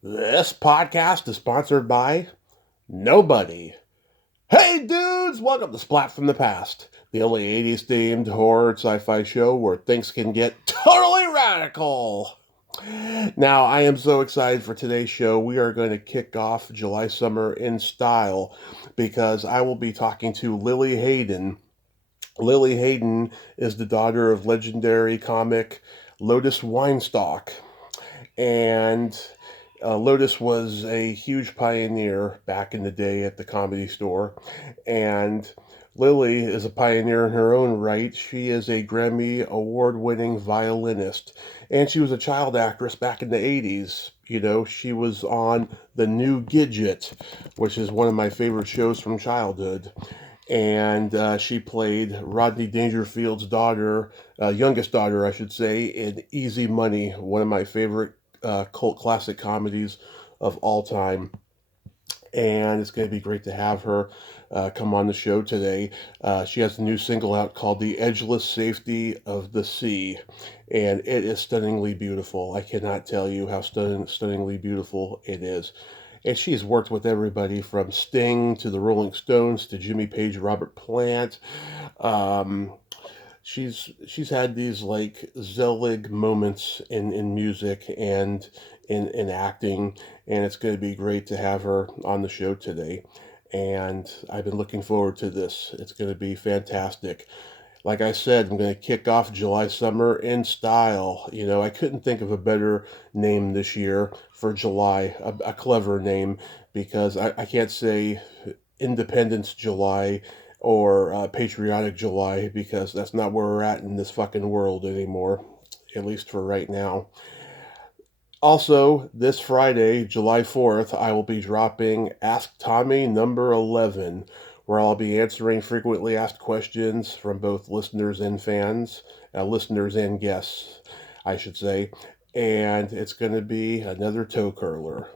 This podcast is sponsored by nobody. Hey dudes, welcome to Splat from the Past, the only 80s themed horror sci-fi show where things can get totally radical. Now, I am so excited for today's show. We are going to kick off July Summer in style because I will be talking to Lili Haydn. Lili Haydn is the daughter of legendary comic Lotus Weinstock, and Lotus was a huge pioneer back in the day at the Comedy Store, and Lili is a pioneer in her own right. She is a Grammy award winning violinist, and she was a child actress back in the 80s. You know, she was on the new Gidget, which is one of my favorite shows from childhood. And she played Rodney Dangerfield's daughter, youngest daughter, I should say, in Easy Money, one of my favorite cult classic comedies of all time. And it's going to be great to have her come on the show today. She has a new single out called The Edgeless Safety of the Sea, and it is stunningly beautiful. I cannot tell you how stunningly beautiful it is. And she's worked with everybody from Sting to the Rolling Stones to Jimmy Page, Robert Plant. Um, she's had these like Zelig moments in music and in acting, and it's going to be great to have her on the show today. And I've been looking forward to this. It's going to be fantastic. Like I said, I'm going to kick off July Summer in style. You know, I couldn't think of a better name this year for July, a clever name, because I can't say Independence July or Patriotic July because that's not where we're at in this fucking world anymore, at least for right now. Also, this Friday, July 4th, I will be dropping Ask Tommy number 11, where I'll be answering frequently asked questions from both listeners and guests, I should say. And it's going to be another toe curler.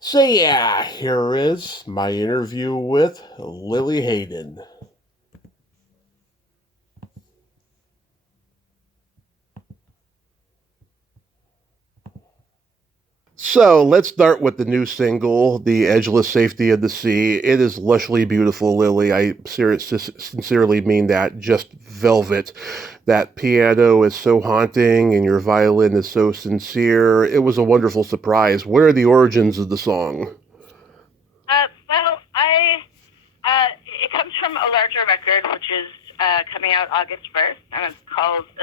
So, yeah, here is my interview with Lili Haydn. So let's start with the new single, "The Edgeless Safety of the Sea." It is lushly beautiful, Lili. I sincerely mean that. Just velvet. That piano is so haunting, and your violin is so sincere. It was a wonderful surprise. Where are the origins of the song? Well, it comes from a larger record, which is coming out August 1st, and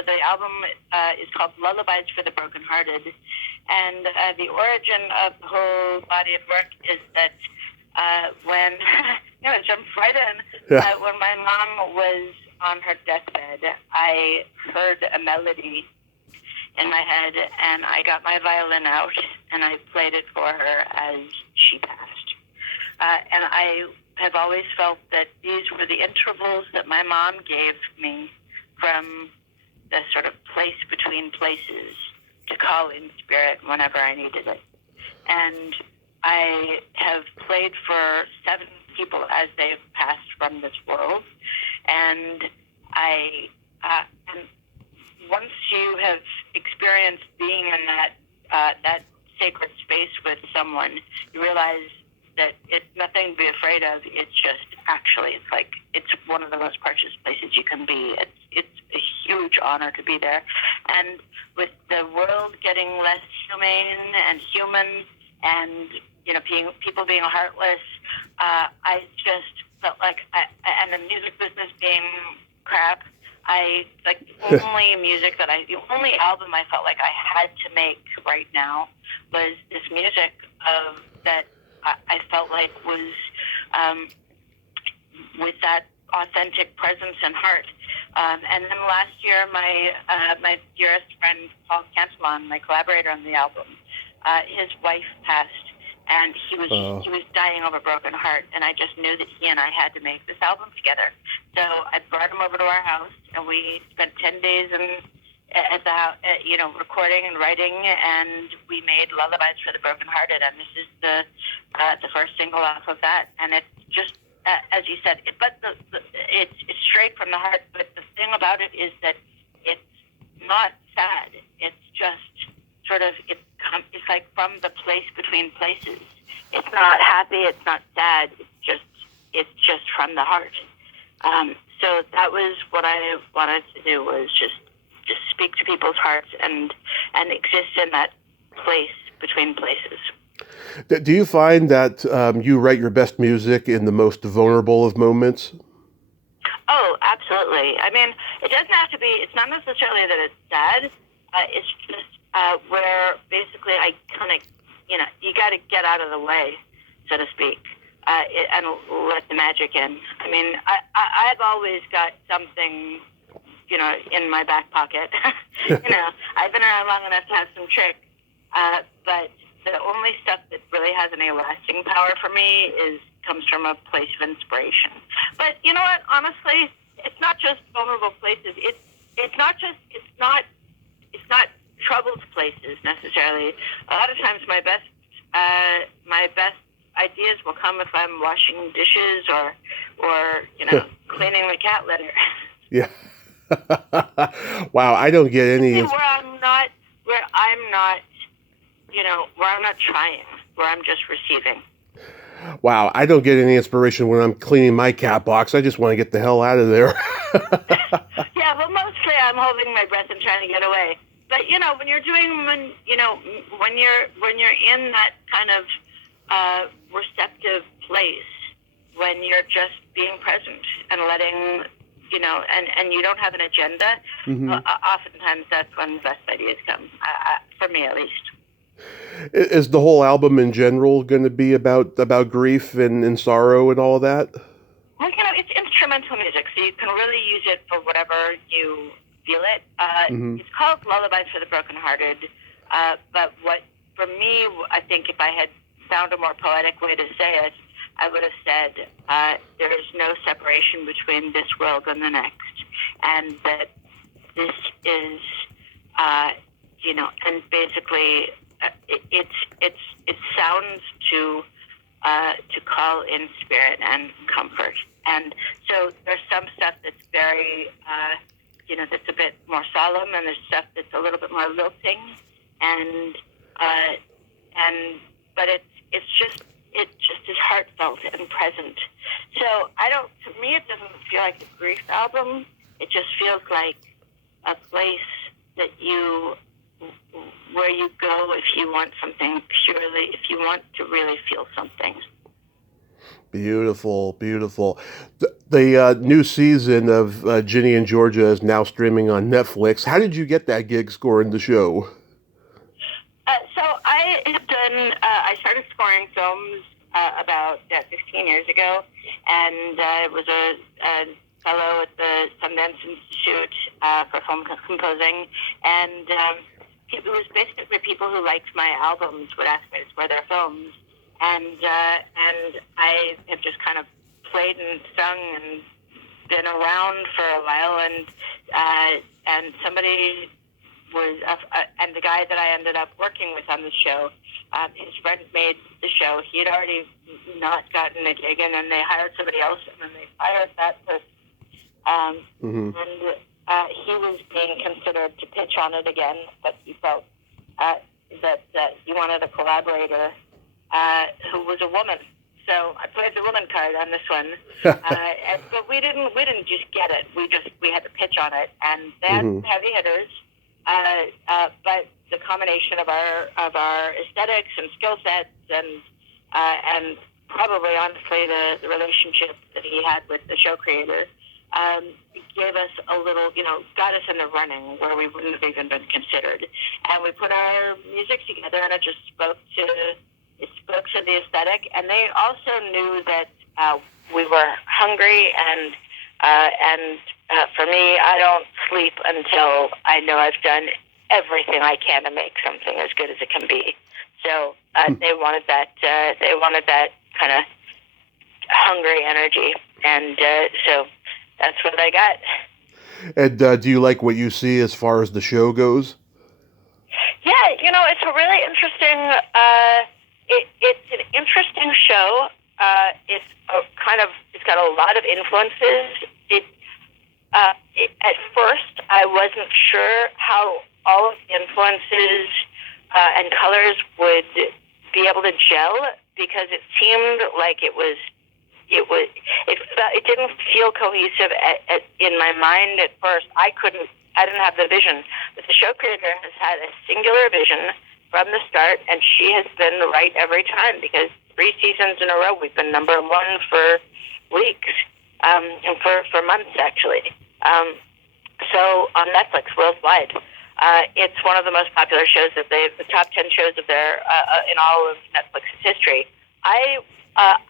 the album is called Lullabies For The Brokenhearted. And the origin of the whole body of work is that when, jump right in, Yeah. when my mom was on her deathbed, I heard a melody in my head, and I got my violin out, and I played it for her as she passed. And I have always felt that these were the intervals that my mom gave me from the sort of place between places to call in spirit whenever I needed it. And I have played for 7 people as they've passed from this world. And and once you have experienced being in that sacred space with someone, you realize that it's nothing to be afraid of. It's just it's one of the most precious places you can be. It's a huge honor to be there. And with the world getting less humane and human, and people being heartless, I just felt like, and the music business being crap. The only album I felt like I had to make right now was this music that I felt like was with that authentic presence and heart. And then last year, my dearest friend Paul Cantillon, my collaborator on the album, his wife passed, and he was dying of a broken heart, and I just knew that he and I had to make this album together. So I brought him over to our house, and we spent 10 days at the house, recording and writing, and we made Lullabies for the Brokenhearted, and this is the first single off of that, and it's just as you said, it's straight from the heart. But the thing about it is that it's not sad. It's just sort of, it from the place between places. It's not happy. It's not sad. It's just from the heart. So that was what I wanted to do, was just speak to people's hearts and exist in that place between places. Do you find that you write your best music in the most vulnerable of moments? Oh, absolutely. I mean, it doesn't have to be, it's not necessarily that it's sad. It's just where basically I kind of, you got to get out of the way, so to speak, and let the magic in. I mean, I've always got something, in my back pocket. I've been around long enough to have some tricks, but the only stuff that really has any lasting power for me comes from a place of inspiration. But you know what? Honestly, it's not just vulnerable places. It's not troubled places necessarily. A lot of times, my best ideas will come if I'm washing dishes or cleaning the cat litter. Yeah. Wow, I don't get any. Where I'm not trying, where I'm just receiving. Wow, I don't get any inspiration when I'm cleaning my cat box. I just want to get the hell out of there. Yeah, well, mostly I'm holding my breath and trying to get away. But when you're in that kind of receptive place, when you're just being present and letting, and you don't have an agenda, Mm-hmm. Oftentimes that's when the best ideas come, for me at least. Is the whole album in general going to be about grief and sorrow and all of that? Well, it's instrumental music, so you can really use it for whatever you feel it. Mm-hmm. It's called Lullabies For The Brokenhearted, but for me, I think if I had found a more poetic way to say it, I would have said there is no separation between this world and the next, and that this is, and basically it sounds to call in spirit and comfort. And so there's some stuff that's very, that's a bit more solemn, and there's stuff that's a little bit more lilting, but it just is heartfelt and present. So to me, it doesn't feel like a grief album. It just feels like a place where you go if you want something purely, if you want to really feel something. Beautiful, beautiful. The new season of Ginny and Georgia is now streaming on Netflix. How did you get that gig scoring the show? So I started scoring films about 15 years ago, and I was a fellow at the Sundance Institute for film composing, and it was basically people who liked my albums would ask me to score their films, and I have just kind of played and sung and been around for a while, and somebody was and the guy that I ended up working with on the show, his friend made the show. He had already not gotten a gig, and then they hired somebody else, and then they fired that person. Mm-hmm. And he was being considered to pitch on it again, but he felt that he wanted a collaborator who was a woman. So I played the woman card on this one, but we didn't just get it. We had to pitch on it, and they had Mm-hmm. heavy hitters. But the combination of our aesthetics and skill sets and probably honestly the relationship that he had with the show creator gave us a little, got us in the running where we wouldn't have even been considered. And we put our music together, and it just spoke to the aesthetic. And they also knew that we were hungry, and for me, I don't sleep until I know I've done everything I can to make something as good as it can be. So they wanted that kind of hungry energy, and so that's what I got. And do you like what you see as far as the show goes? Yeah, it's a really interesting. It's an interesting show. It's got a lot of influences. At first, I wasn't sure how all of the influences and colors would be able to gel, because it seemed like it didn't feel cohesive in my mind at first. I didn't have the vision, but the show creator has had a singular vision from the start, and she has been right every time, because 3 seasons in a row we've been number 1 for weeks, and for months actually. So on Netflix worldwide, it's one of the most popular shows that the top 10 shows of their in all of Netflix's history. I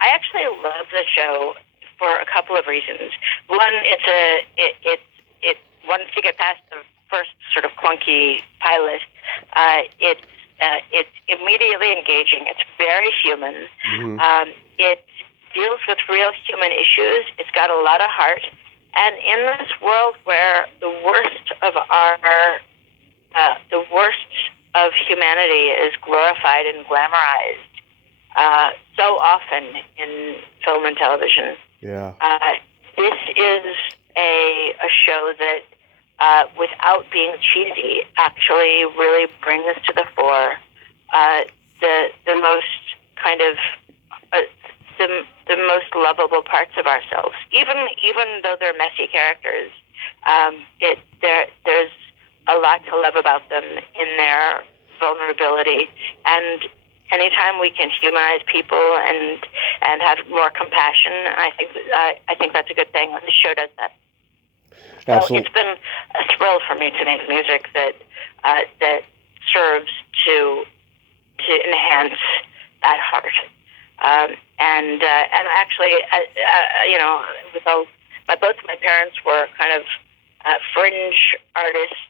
actually love the show for a couple of reasons. One, once you get past the first sort of clunky pilot, it's immediately engaging. It's very human. Mm-hmm. It deals with real human issues. It's got a lot of heart. And in this world where the worst of humanity is glorified and glamorized so often in film and television, this is a show that, without being cheesy, actually really brings to the fore the most kind of the most lovable parts of ourselves. Even though they're messy characters, there's a lot to love about them in their vulnerability. And anytime we can humanize people and have more compassion, I think that's a good thing. And this show does that. Absolutely. So it's been a thrill for me to make music that serves to enhance that heart. And actually, both my parents were kind of fringe artists,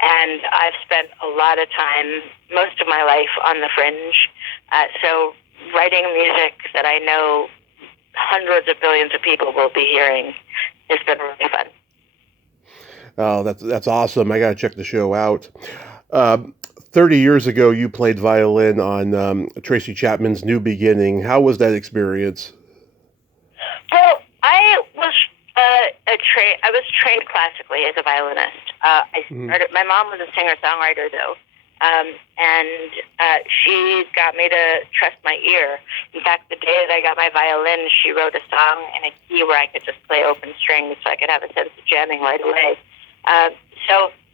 and I've spent a lot of time, most of my life, on the fringe. So writing music that I know hundreds of billions of people will be hearing has been really fun. Oh, that's awesome. I got to check the show out. 30 years ago, you played violin on Tracy Chapman's New Beginning. How was that experience? Well, I was trained classically as a violinist. My mom was a singer-songwriter, though, and she got me to trust my ear. In fact, the day that I got my violin, she wrote a song in a key where I could just play open strings, so I could have a sense of jamming right away.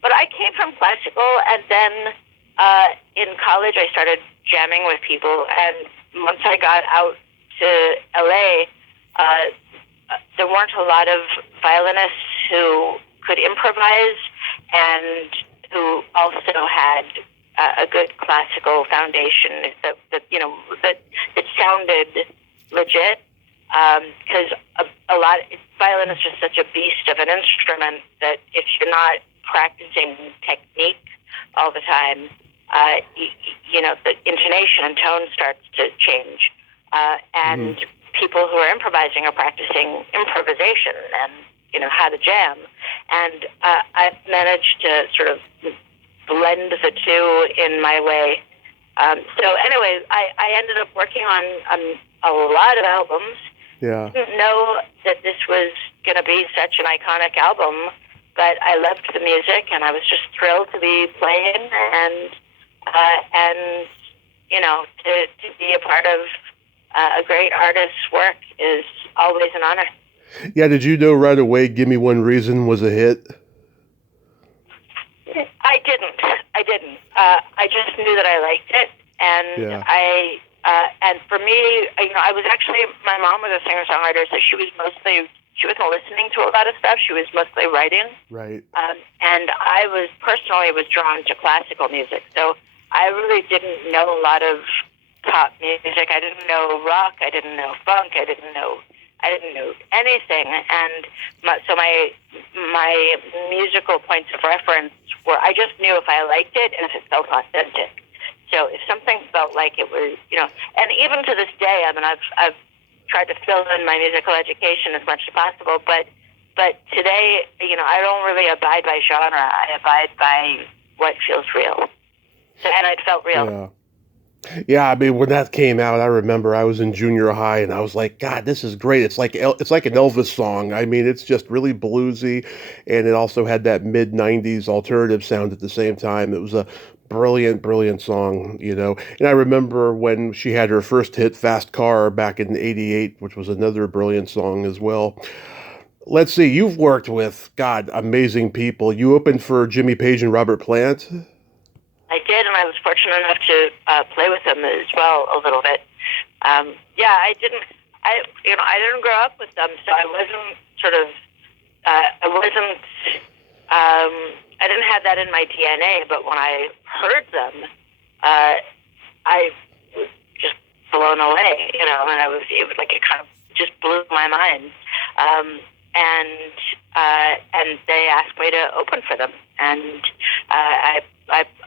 But I came from classical, and then in college I started jamming with people, and once I got out to LA, there weren't a lot of violinists who could improvise and who also had a good classical foundation that sounded legit. Because violin is just such a beast of an instrument that if you're not practicing technique all the time, the intonation and tone starts to change. And people who are improvising are practicing improvisation and, how to jam. And I've managed to sort of blend the two in my way. So anyway, I ended up working on a lot of albums. Yeah. I didn't know that this was going to be such an iconic album, but I loved the music, and I was just thrilled to be playing, and to be a part of a great artist's work is always an honor. Yeah, did you know right away Give Me One Reason was a hit? I didn't. I just knew that I liked it, and and for me, I was actually, my mom was a singer-songwriter, so she wasn't listening to a lot of stuff. She was mostly writing. Right. And I was drawn to classical music. So I really didn't know a lot of pop music. I didn't know rock. I didn't know funk. I didn't know anything. And so my musical points of reference were, I just knew if I liked it and if it felt authentic. So if something felt like it was, and even to this day, I mean, I've tried to fill in my musical education as much as possible, but today, I don't really abide by genre. I abide by what feels real. So, and it felt real. Yeah. Yeah, I mean, when that came out, I remember I was in junior high, and I was like, God, this is great. It's like an Elvis song. I mean, it's just really bluesy, and it also had that mid-'90s alternative sound at the same time. It was a brilliant, brilliant song, you know. And I remember when she had her first hit, Fast Car, back in '88, which was another brilliant song as well. Let's see, you've worked with, God, amazing people. You opened for Jimmy Page and Robert Plant. I did, and I was fortunate enough to play with them as well a little bit. I didn't grow up with them, so I wasn't I didn't have that in my DNA. But when I heard them, I was just blown away, you know, and it was like it kind of just blew my mind. And they asked me to open for them, and I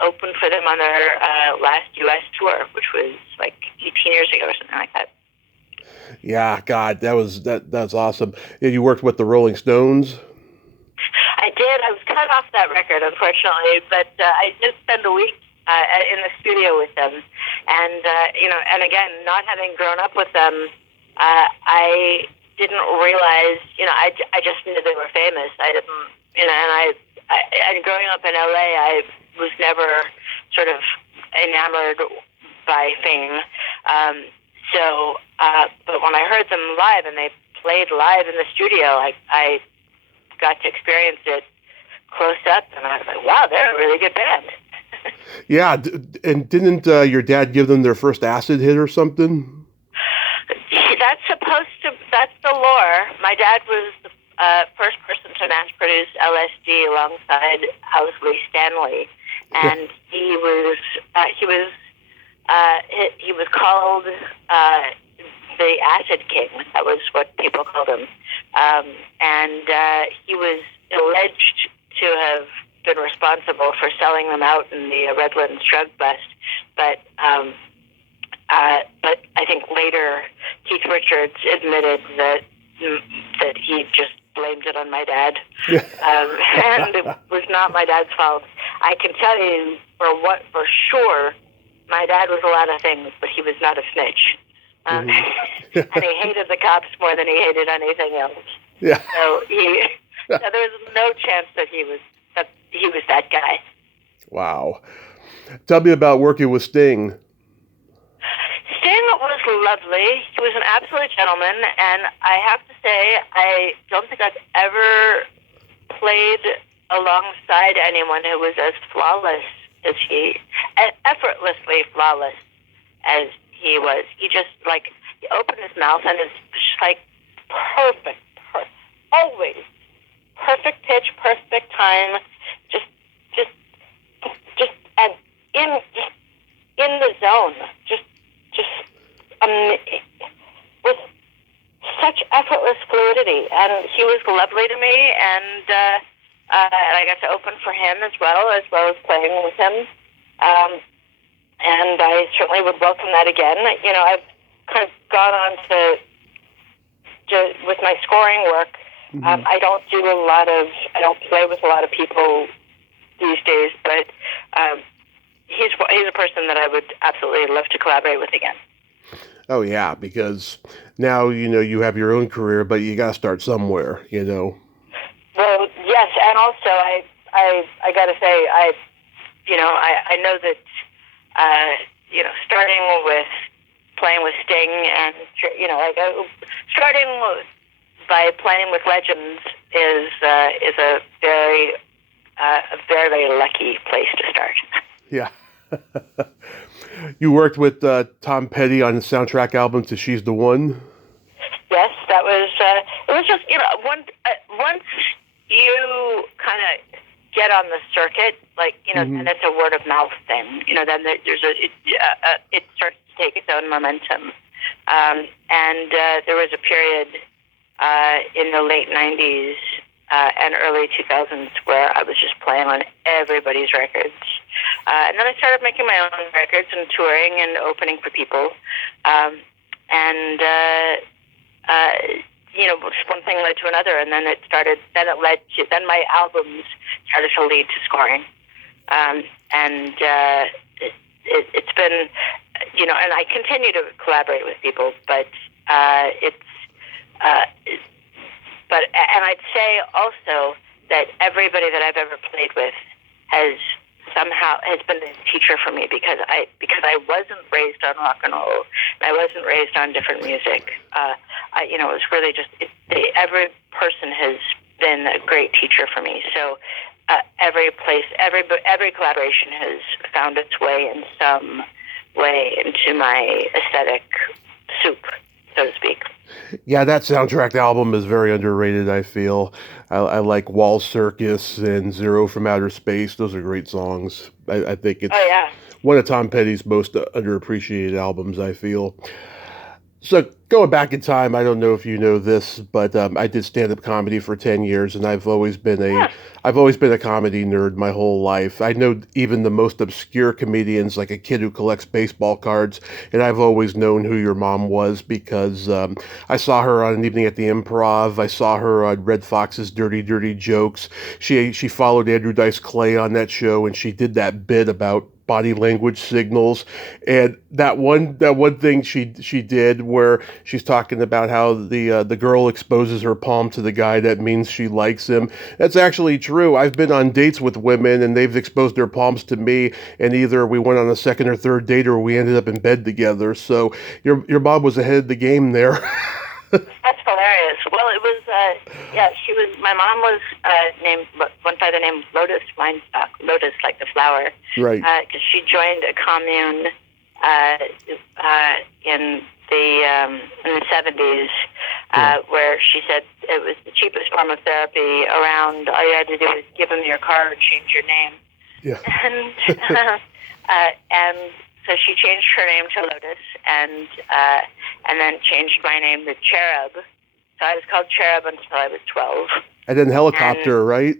opened for them on their last U.S. tour, which was like 18 years ago or something like that. Yeah, God, that's awesome. You worked with the Rolling Stones. I did. I was cut off that record, unfortunately, but I did spend a week in the studio with them, and and again, not having grown up with them, I didn't realize, I just knew they were famous. I didn't, and growing up in LA, I was never sort of enamored by fame. But when I heard them live and they played live in the studio, I got to experience it close up, and I was like, wow, they're a really good band. Yeah, and didn't your dad give them their first acid hit or something? That's the lore. My dad was the first person to mass produce LSD alongside Owsley Stanley, and he was called the Acid King. That was what people called him, and he was alleged to have been responsible for selling them out in the Redlands drug bust, but I think later Keith Richards admitted that he just blamed it on my dad, and it was not my dad's fault. I can tell you for sure, my dad was a lot of things, but he was not a snitch, and he hated the cops more than he hated anything else. Yeah. So there was no chance that he was that guy. Wow. Tell me about working with Sting. Sting was lovely. He was an absolute gentleman, and I have to say, I don't think I've ever played alongside anyone who was as flawless as effortlessly flawless as he was. He just, he opened his mouth, and it's just, perfect, always. Perfect pitch, perfect time, just and in the zone, with such effortless fluidity, and he was lovely to me, and I got to open for him as well as playing with him, and I certainly would welcome that again. I've kind of gone on to with my scoring work. I don't play with a lot of people these days, but he's a person that I would absolutely love to collaborate with again. Oh yeah, because now you have your own career, but you got to start somewhere, Well, yes, and also I got to say I know that starting with playing with Sting and starting by playing with legends is a very very lucky place to start. Yeah. You worked with Tom Petty on the soundtrack album to She's the One. Yes, that was. It was just once you kind of get on the circuit, and it's a word of mouth thing. Then it starts to take its own momentum. And there was a period in the late '90s and early 2000s where I was just playing on everybody's records. And then I started making my own records and touring and opening for people. Just one thing led to another, and then it led to, then my albums started to lead to scoring. It's been, and I continue to collaborate with people, but and I'd say also that everybody that I've ever played with has somehow has been a teacher for me because I wasn't raised on rock and roll. I wasn't raised on different music. It was really just every person has been a great teacher for me. So every collaboration has found its way in some way into my aesthetic soup, so to speak. Yeah, that soundtrack album is very underrated, I feel. I like Wall Circus and Zero from Outer Space. Those are great songs. I think it's one of Tom Petty's most underappreciated albums, I feel. So going back in time, I don't know if you know this, but I did stand-up comedy for 10 years, and I've always been a comedy nerd my whole life. I know even the most obscure comedians, like a kid who collects baseball cards, and I've always known who your mom was because I saw her on an evening at the Improv. I saw her on Red Fox's Dirty Dirty Jokes. She followed Andrew Dice Clay on that show, and she did that bit about body language signals, and that one thing she did where she's talking about how the girl exposes her palm to the guy, that means she likes him. That's actually true. I've been on dates with women and they've exposed their palms to me, and either we went on a second or third date or we ended up in bed together. So your mom was ahead of the game there. That's hilarious. Well, it was, my mom was went by the name Lotus Weinstock, Lotus like the flower. Right. Because she joined a commune in the 70s, where she said it was the cheapest form of therapy around. All you had to do was give them your card, change your name. Yeah. And so she changed her name to Lotus, and then changed my name to Cherub. So I was called Cherub until I was 12. And then Helicopter, right?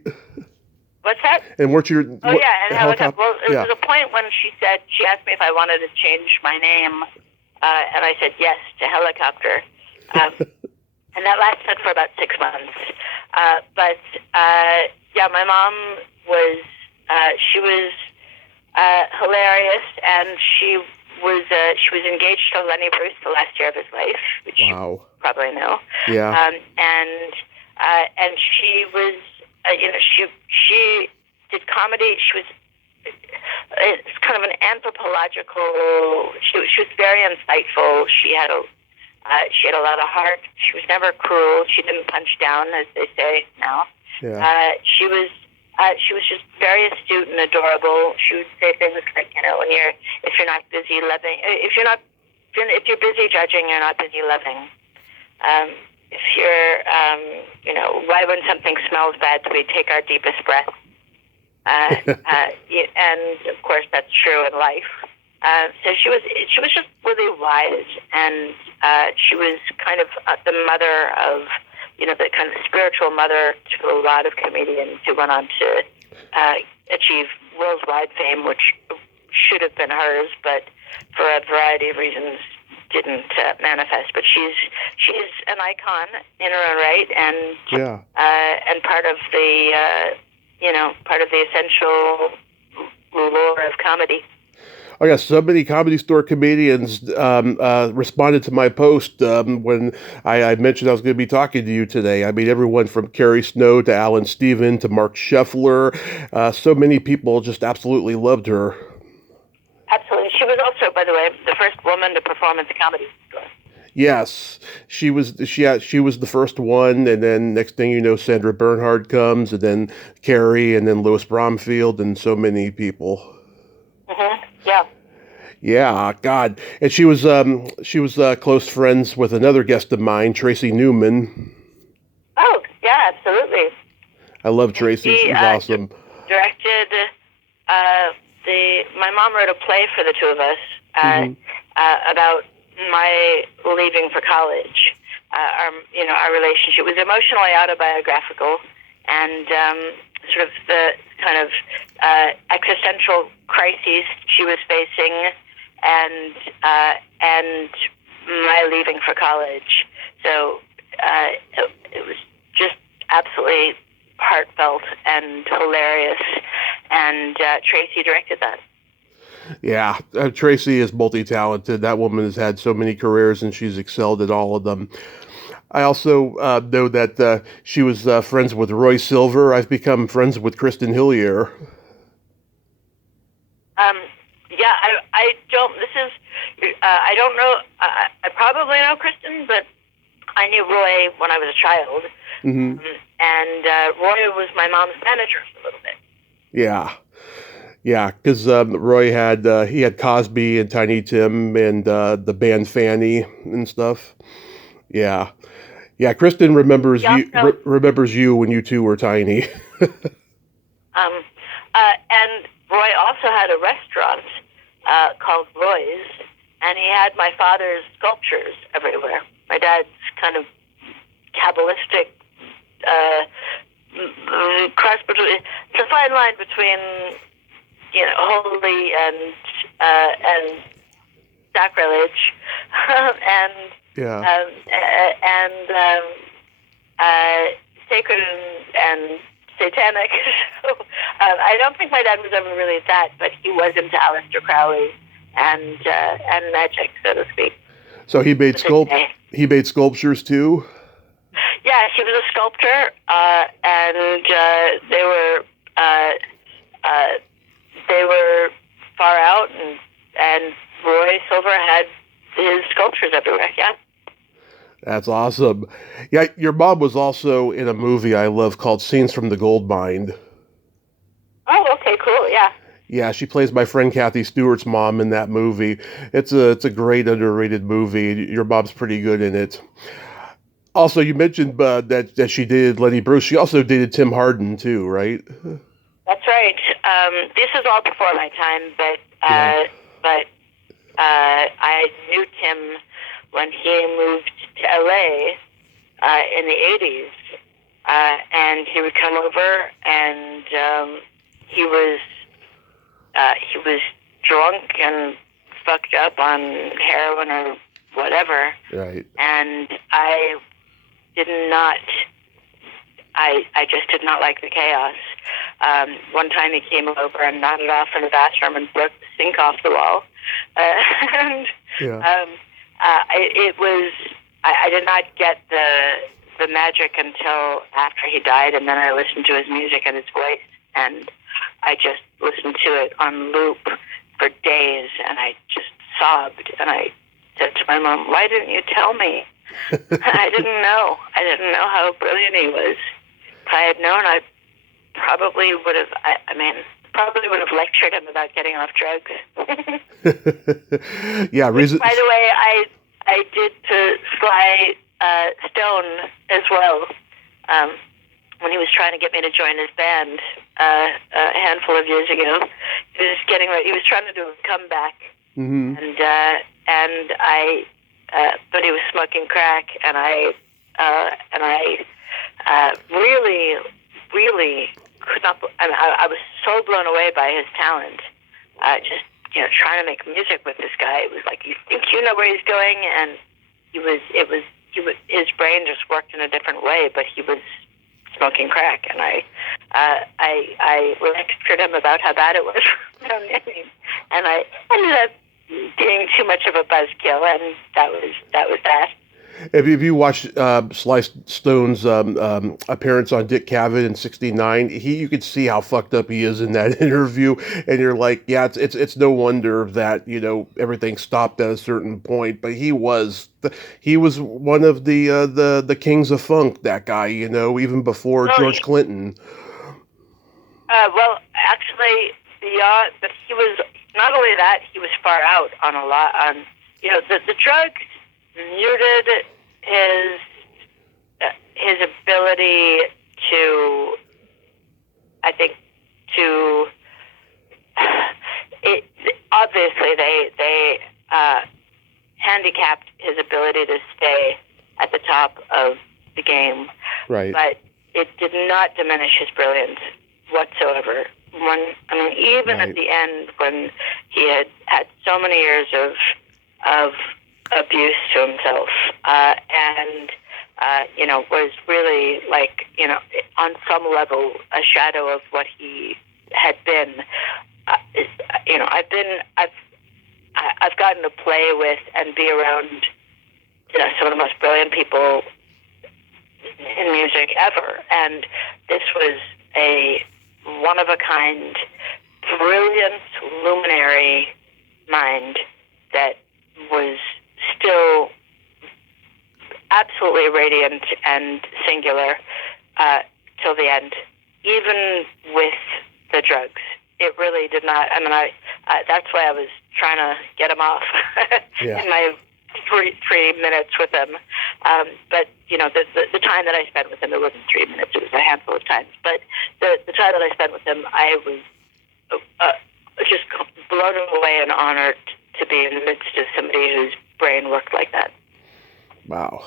What's that? And weren't you? And Helicopter. Well, it was a point when she asked me if I wanted to change my name, and I said yes to Helicopter. And that lasted for about 6 months. My mom was, she was hilarious, and she was engaged to Lenny Bruce the last year of his life, which you probably know. Yeah. And she was, she did comedy. She was, it's kind of an anthropological. She was very insightful. She had a lot of heart. She was never cruel. She didn't punch down, as they say now. Yeah. She was just very astute and adorable. She would say things like, if you're not busy loving, if you're busy judging, you're not busy loving. If you're, why when something smells bad do we take our deepest breath? And of course that's true in life. So she was just really wise, and she was kind of the mother of, the kind of spiritual mother to a lot of comedians who went on to achieve worldwide fame, which should have been hers, but for a variety of reasons didn't manifest. But she's an icon in her own right, and part of the essential lore of comedy. Oh yeah, so many Comedy Store comedians responded to my post when I mentioned I was going to be talking to you today. I mean, everyone from Carrie Snow to Alan Steven to Mark Scheffler. So many people just absolutely loved her. Absolutely. She was also, by the way, the first woman to perform at the Comedy Store. Yes, she was the first one, and then next thing you know, Sandra Bernhard comes, and then Carrie, and then Louis Bromfield, and so many people. Mm-hmm. Yeah. Yeah, God. And she was close friends with another guest of mine, Tracy Newman. Oh, yeah, absolutely. I love Tracy. She's awesome. Directed my mom wrote a play for the two of us about my leaving for college. Our relationship was emotionally autobiographical, and sort of the kind of existential crises she was facing, and my leaving for college. So it was just absolutely heartfelt and hilarious, and Tracy directed that. Yeah, Tracy is multi-talented. That woman has had so many careers, and she's excelled at all of them. I also know that she was friends with Roy Silver. I've become friends with Kristen Hillier. Yeah, I don't. This is. I don't know. I probably know Kristen, but I knew Roy when I was a child, Mm-hmm. and Roy was my mom's manager for a little bit. Yeah. Yeah, because Roy had he had Cosby and Tiny Tim and the band Fanny and stuff. Yeah, yeah. Kristen remembers He you also, remembers you when you two were tiny. and Roy also had a restaurant called Roy's, and he had my father's sculptures everywhere. My dad's kind of Kabbalistic cross between. It's a fine line between holy and sacrilege, and Yeah. sacred and satanic. So I don't think my dad was ever really that, but he was into Aleister Crowley and magic, so to speak. So he made sculptures too. Yeah, he was a sculptor, and they were far out, and Roy Silver had his sculptures everywhere. Yeah. That's awesome. Yeah, your mom was also in a movie I love called Scenes from the Gold Mine. Oh, okay, cool. Yeah. Yeah, she plays my friend Kathy Stewart's mom in that movie. It's a great underrated movie. Your mom's pretty good in it. Also, you mentioned that she did Lenny Bruce. She also dated Tim Harden too, right? That's right. This is all before my time, but I knew Tim when he moved to LA in the 80s, and he would come over, and he was drunk and fucked up on heroin or whatever. Right. And I just did not like the chaos. One time he came over and nodded off in the bathroom and broke the sink off the wall. And I did not get the magic until after he died, and then I listened to his music and his voice, and I just listened to it on loop for days, and I just sobbed, and I said to my mom, "Why didn't you tell me?" I didn't know. I didn't know how brilliant he was. If I had known, I probably would have, probably would have lectured him about getting off drugs. Yeah, reason. By the way, I did to Sly Stone as well. When he was trying to get me to join his band a handful of years ago, he was trying to do a comeback, Mm-hmm. but he was smoking crack, and I really, really could not. I was so blown away by his talent. Just trying to make music with this guy. It was like, you think you know where he's going, and his brain just worked in a different way, but he was smoking crack, and I lectured him about how bad it was, and I ended up being too much of a buzzkill, and that was that. If you watched Sly Stone's appearance on Dick Cavett in '69, you could see how fucked up he is in that interview, and you're like, yeah, it's no wonder that everything stopped at a certain point. But he was one of the kings of funk. That guy, even before George Clinton. Well, actually, but he was not only that, he was far out on a lot on the drugs muted his ability to, I think, obviously they handicapped his ability to stay at the top of the game, right? But it did not diminish his brilliance whatsoever. Even at the end, when he had so many years of abuse to himself, and was really on some level a shadow of what he had been. I've gotten to play with and be around some of the most brilliant people in music ever, and this was a one of a kind, brilliant, luminary mind that was still absolutely radiant and singular till the end, even with the drugs. It really did not. I mean, that's why I was trying to get him off Yeah. in my 3 minutes with him. But the time that I spent with him, it wasn't 3 minutes; it was a handful of times. But the time that I spent with him, I was just blown away and honored to be in the midst of somebody whose brain worked like that. Wow.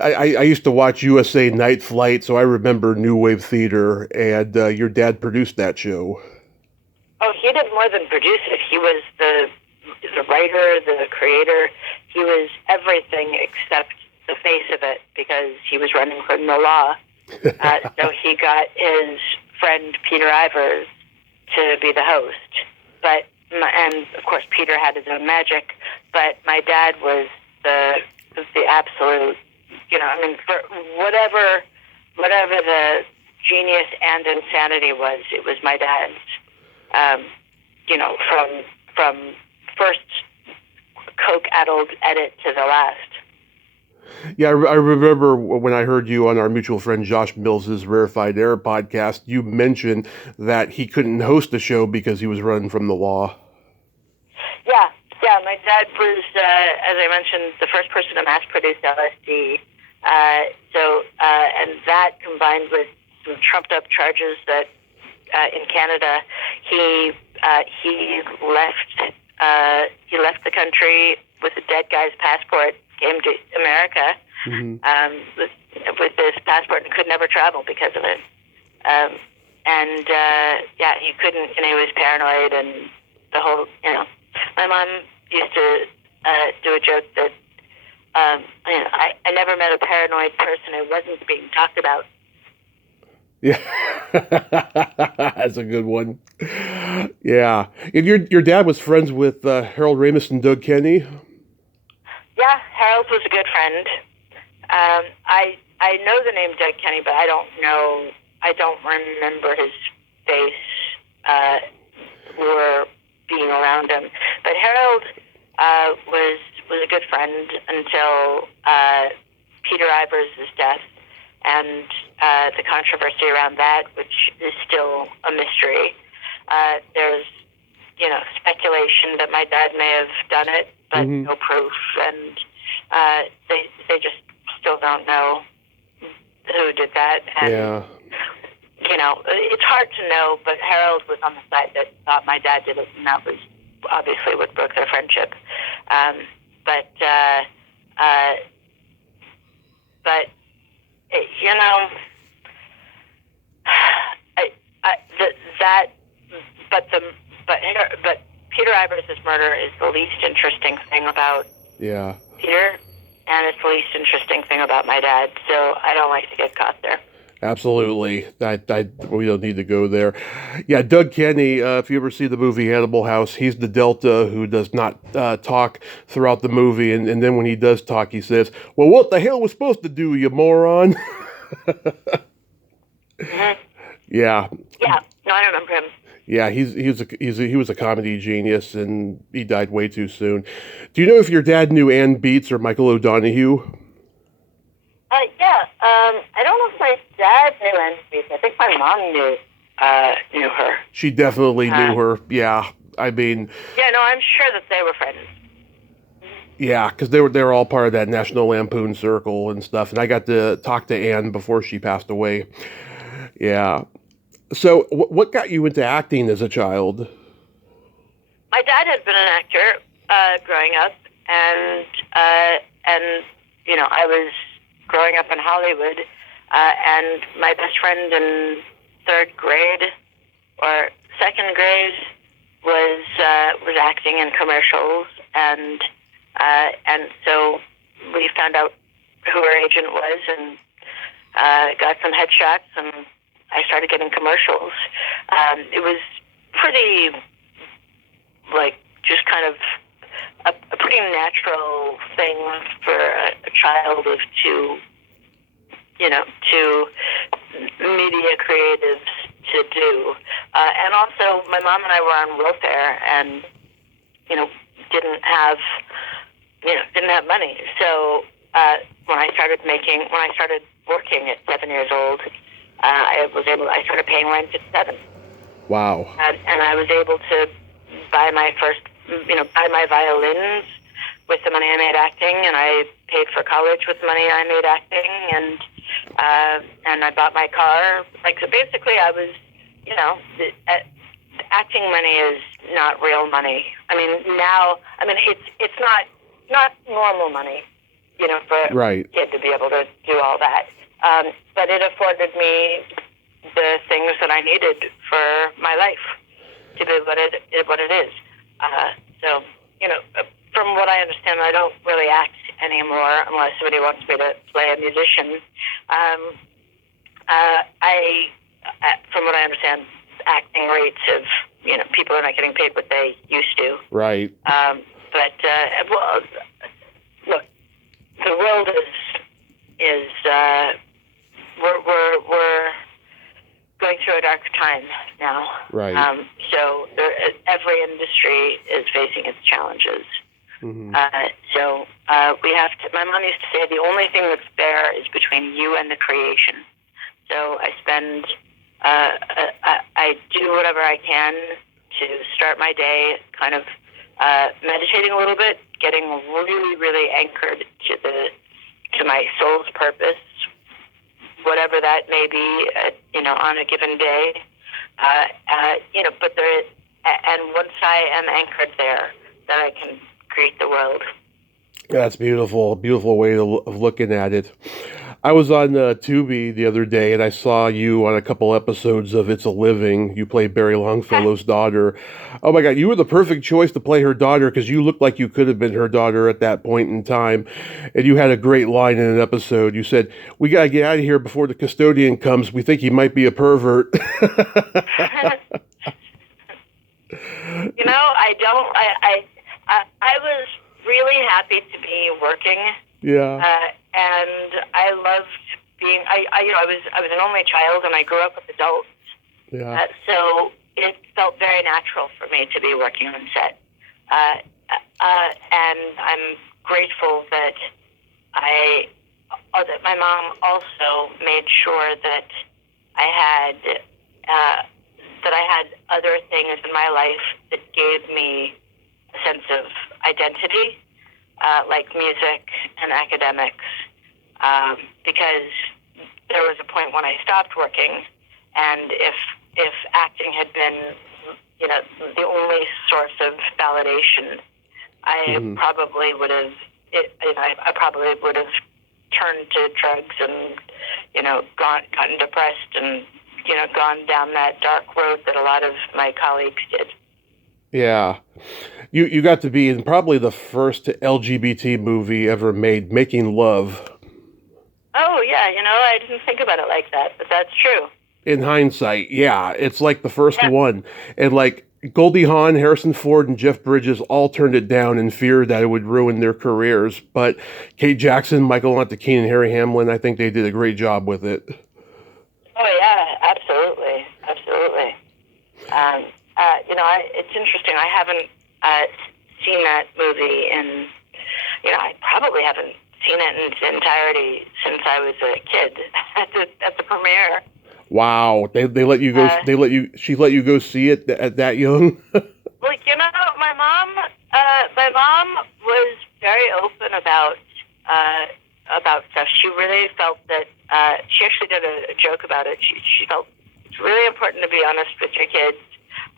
I used to watch USA Night Flight, so I remember New Wave Theater, and your dad produced that show. Oh, he did more than produce it. He was the writer, the creator. He was everything except the face of it because he was running from the law. So he got his friend Peter Ivers to be the host. And of course Peter had his own magic, but my dad was the absolute, for whatever the genius and insanity was, it was my dad's. From first coke-addled edit to the last. Yeah, I remember when I heard you on our mutual friend Josh Mills's Rarefied Air podcast, you mentioned that he couldn't host the show because he was running from the law. Yeah. My dad was, as I mentioned, the first person to mass-produce LSD. And that combined with some trumped-up charges that in Canada, he left the country with a dead guy's passport, came to America with this passport and could never travel because of it. He couldn't, he was paranoid and the whole, My mom used to do a joke that, I never met a paranoid person who wasn't being talked about. Yeah, that's a good one. Yeah, and your dad was friends with Harold Ramis and Doug Kenny. Yeah, Harold was a good friend. I know the name Doug Kenny, but I don't remember his face or being around him. But Harold was a good friend until Peter Ivers' death. And the controversy around that, which is still a mystery. There's, speculation that my dad may have done it, but no proof. And they just still don't know who did that. And, it's hard to know, but Harold was on the side that thought my dad did it, and that was obviously what broke their friendship. But Peter Ivers' murder is the least interesting thing about Peter, and it's the least interesting thing about my dad. So I don't like to get caught there. Absolutely. We don't need to go there. Yeah, Doug Kenny, if you ever see the movie Animal House, he's the Delta who does not talk throughout the movie. And then when he does talk, he says, well, what the hell was supposed to do, you moron? Yeah. Yeah, no, I remember him. Yeah, he was a comedy genius, and he died way too soon. Do you know if your dad knew Ann Beats or Michael O'Donoghue? I don't know if my dad knew Ann Beats. I think my mom knew her. She definitely knew her. Yeah, I mean. Yeah, no, I'm sure that they were friends. Yeah, because they were all part of that National Lampoon circle and stuff, and I got to talk to Ann before she passed away. Yeah. So, what got you into acting as a child? My dad had been an actor growing up, and I was growing up in Hollywood, and my best friend in third grade or second grade was acting in commercials, and so we found out who her agent was and got some headshots, and I started getting commercials. It was pretty, just kind of a pretty natural thing for a child of two media creatives to do. And also, my mom and I were on welfare, and didn't have money. So when I started working at 7 years old, I started paying rent at 7. Wow. And I was able to buy my violins with the money I made acting, and I paid for college with the money I made acting, and I bought my car. So basically, I was, acting money is not real money. It's not normal money, for right. a kid to be able to do all that. But it afforded me the things that I needed for my life to be what it is. So, from what I understand, I don't really act anymore unless somebody wants me to play a musician. From what I understand, acting rates of, people are not getting paid what they used to. Right. Look, the world is we're going through a dark time now. Right. So every industry is facing its challenges. Mm-hmm. So we have to. My mom used to say, the only thing that's fair is between you and the creation. So I spend. I do whatever I can to start my day, kind of meditating a little bit, getting really, really anchored to my soul's purpose, whatever that may be, on a given day. But and once I am anchored there, then I can create the world. That's beautiful. A beautiful way of looking at it. I was on Tubi the other day, and I saw you on a couple episodes of It's a Living. You played Barry Longfellow's daughter. Oh my God, you were the perfect choice to play her daughter because you looked like you could have been her daughter at that point in time. And you had a great line in an episode. You said, "We got to get out of here before the custodian comes. We think he might be a pervert." I was really happy to be working. Yeah. And I loved being. I was an only child, and I grew up with adults. Yeah. So it felt very natural for me to be working on set. And I'm grateful that that my mom also made sure that I had other things in my life that gave me a sense of identity, like music and academics, because there was a point when I stopped working, and if acting had been, the only source of validation, I probably would have, I probably would have turned to drugs and, gotten depressed and, gone down that dark road that a lot of my colleagues did. Yeah. You got to be in probably the first LGBT movie ever made, Making Love. Oh, yeah. I didn't think about it like that, but that's true. In hindsight, yeah. It's like the first one. And like Goldie Hawn, Harrison Ford, and Jeff Bridges all turned it down in fear that it would ruin their careers. But Kate Jackson, Michael Montekean, and Harry Hamlin, I think they did a great job with it. Oh, yeah. Absolutely. Absolutely. It's interesting. I haven't seen that movie in, I probably haven't seen it in its entirety since I was a kid at the premiere. Wow, they let you go. She let you go see it at that young. Well, my mom was very open about stuff. She really felt that she actually did a joke about it. She felt it's really important to be honest with your kids.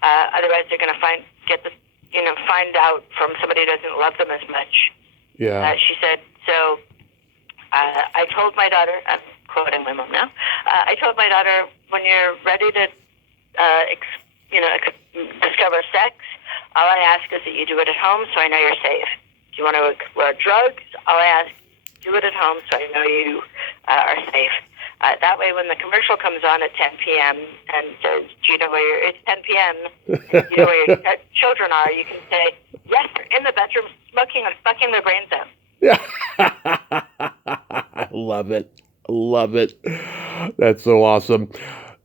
Otherwise, they're going to find out from somebody who doesn't love them as much. Yeah. She said, so I told my daughter, I'm quoting my mom now, I told my daughter, when you're ready to, discover sex, all I ask is that you do it at home so I know you're safe. If you want to explore drugs, all I ask, do it at home so I know you are safe. That way, when the commercial comes on at 10 p.m. and says, do you know where it's 10 p.m., and you know where your children are, you can say, yes, they're in the bedroom smoking and fucking their brains out. Yeah. Love it. Love it. That's so awesome.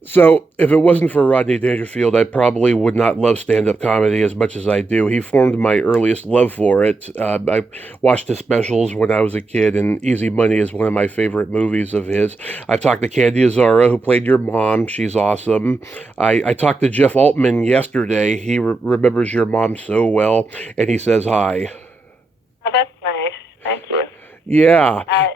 So, if it wasn't for Rodney Dangerfield, I probably would not love stand-up comedy as much as I do. He formed my earliest love for it. I watched his specials when I was a kid, and Easy Money is one of my favorite movies of his. I've talked to Candy Azara, who played your mom. She's awesome. I talked to Jeff Altman yesterday. He remembers your mom so well, and he says hi. Oh, that's nice. Thank you. Yeah. Yeah,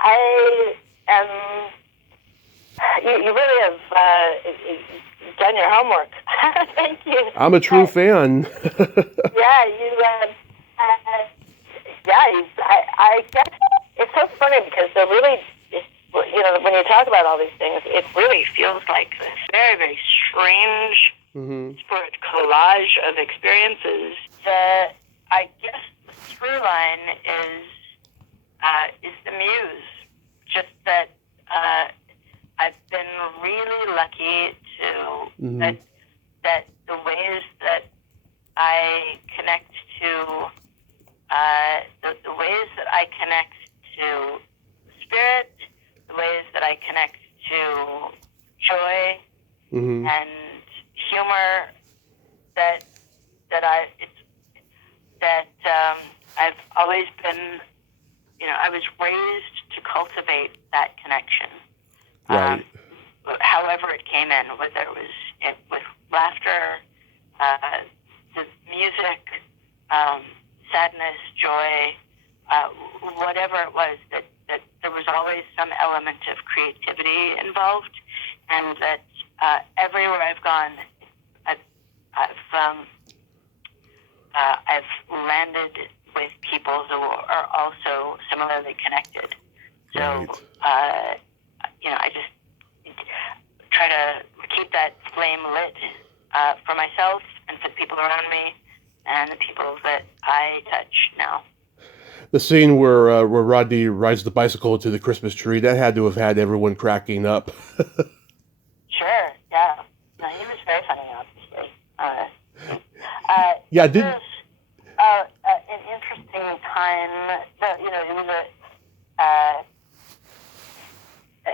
I am. You really have done your homework. Thank you. I'm a true fan. Yeah, I guess it's so funny because they're really, when you talk about all these things, it really feels like this very, very strange sort of collage of experiences. I guess the through line is the muse. Just that I've been really lucky to that the ways that I connect to the ways that I connect to spirit, the ways that I connect to joy and humor that I've always been, I was raised to cultivate that connection. Right. However it came in, whether it was with laughter, the music, sadness, joy, whatever it was, that there was always some element of creativity involved, and that everywhere I've gone, I've landed with people who are also similarly connected. So, Right. I just try to keep that flame lit for myself and for the people around me and the people that I touch now. The scene where Rodney rides the bicycle into the Christmas tree, that had to have had everyone cracking up. Sure, yeah. No, he was very funny, obviously. Yeah, it was an interesting time.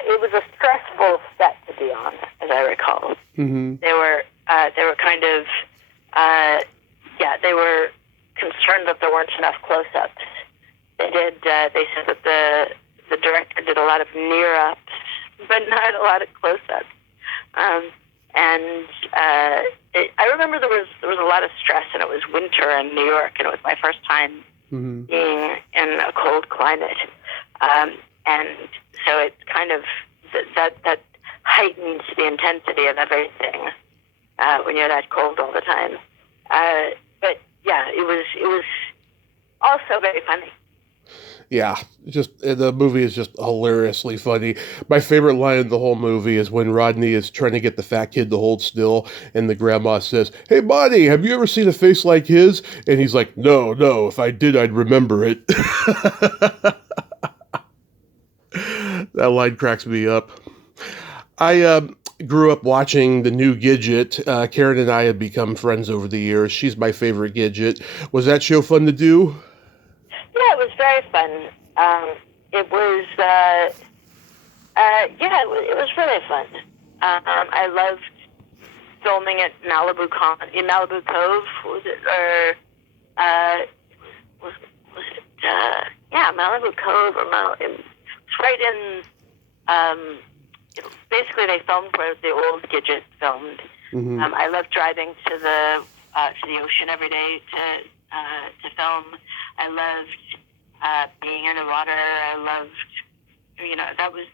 It was a stressful set to be on, as I recall. They were kind of, they were concerned that there weren't enough close-ups. They said that the director did a lot of near-ups, but not a lot of close-ups. I remember there was a lot of stress, and it was winter in New York, and it was my first time being in a cold climate. And so it's kind of that heightens the intensity of everything when you're that cold all the time. But yeah, it was also very funny. Yeah, just the movie is just hilariously funny. My favorite line in the whole movie is when Rodney is trying to get the fat kid to hold still, and the grandma says, "Hey, Bonnie, have you ever seen a face like his?" And he's like, "No, if I did, I'd remember it." That line cracks me up. I grew up watching the new Gidget. Karen and I have become friends over the years. She's my favorite Gidget. Was that show fun to do? Yeah, it was very fun. It was, it was really fun. I loved filming at Malibu Cove, was it? Or, was it, Malibu Cove, or it's right in, basically they filmed where the old Gidget filmed. I loved driving to the ocean every day to film. I loved being in the water. I loved, that was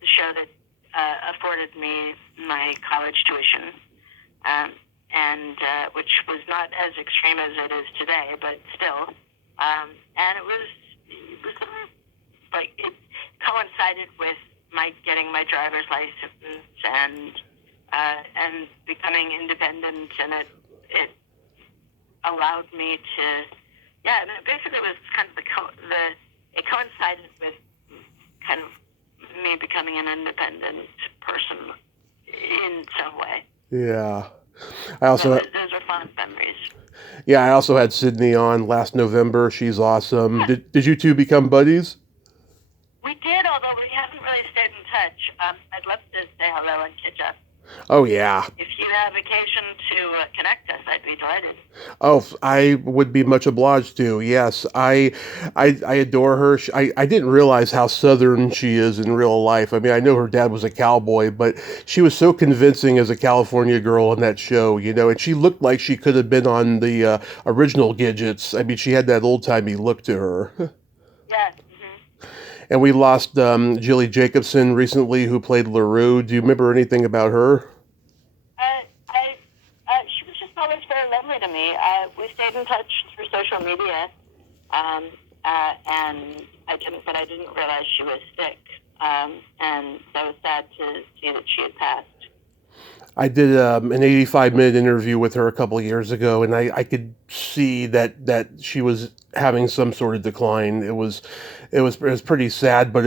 the show that afforded me my college tuition, and which was not as extreme as it is today, but still. And it was like it coincided with my getting my driver's license and becoming independent, and it allowed me to, and it basically was kind of it coincided with kind of me becoming an independent person in some way. Yeah. Those are fond memories. Yeah, I also had Sydney on last November. She's awesome. Yeah. Did you two become buddies? did, although we haven't really stayed in touch. I'd love to say hello and catch up. Oh, yeah. If you have occasion to connect us, I'd be delighted. Oh, I would be much obliged to. Yes, I adore her. I didn't realize how Southern she is in real life. I mean, I know her dad was a cowboy, but she was so convincing as a California girl in that show, and she looked like she could have been on the original Gidgets. I mean, she had that old-timey look to her. Yes. Mm-hmm. And we lost Jilly Jacobson recently, who played LaRue. Do you remember anything about her? She was just always very lovely to me. We stayed in touch through social media, and I didn't realize she was sick, and I was sad to see that she had passed. I did an 85-minute interview with her a couple of years ago, and I could see that she was having some sort of decline. It was pretty sad, but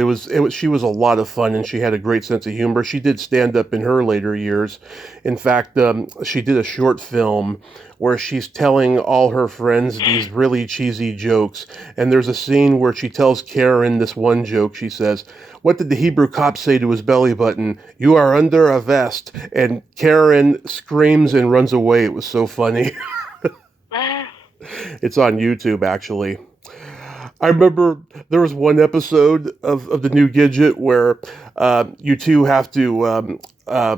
she was a lot of fun, and she had a great sense of humor. She did stand up in her later years. In fact, she did a short film where she's telling all her friends these really cheesy jokes, and there's a scene where she tells Karen this one joke. She says, "What did the Hebrew cop say to his belly button? You are under a vest." And Karen screams and runs away. It was so funny. It's on YouTube, actually. I remember there was one episode of the new Gidget where you two have to